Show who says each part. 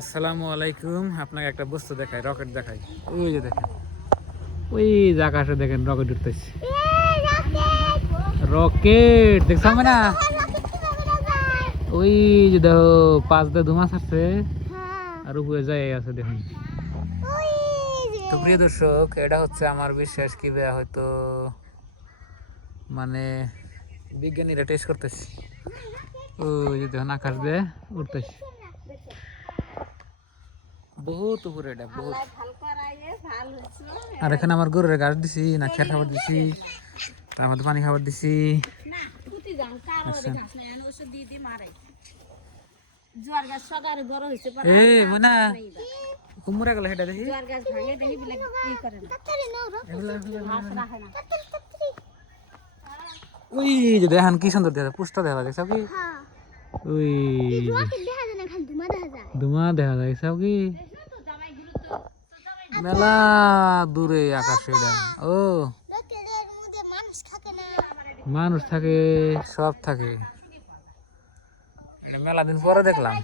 Speaker 1: আসসালামু আলাইকুম। আপনাকে একটা বস্তু দেখাই রকেট দেখাই। ওই যে দেখেন। ওই যে আকাশে দেখেন রকেট উঠতেছে। রকেট দেখছ না ওই যে দেখো পাঁচ দিয়ে ধুমা ছাড়ছে। আর উপরে যাই আছে দেখুন। তো প্রিয় দর্শক এটা হচ্ছে আমার বিশ্বাস কি হয়তো মানে বিজ্ঞানীরা টেস্ট করতেছি। ওই যে দেখুন আকাশ দিয়ে উঠতেছে। বহুত উপরে এটা বহুত। আর এখানে আমার গরুর ঘাস দিছি না খের খাবার দিছি তার মধ্যে পানি খাবার দিছি। আচ্ছা।
Speaker 2: গাছ
Speaker 1: কুমুরা গেল সেটা দেখি।
Speaker 2: গাছ
Speaker 1: ওই যে দেখান কি সুন্দর দেখা পুষ্টা দেখা দেখছ কি? ওই ধুমা দেখা যায়। সব কি? মেলা দূরে আকাশে ও। মানুষ থাকে সব থাকে। মেলা দিন পরে দেখলাম।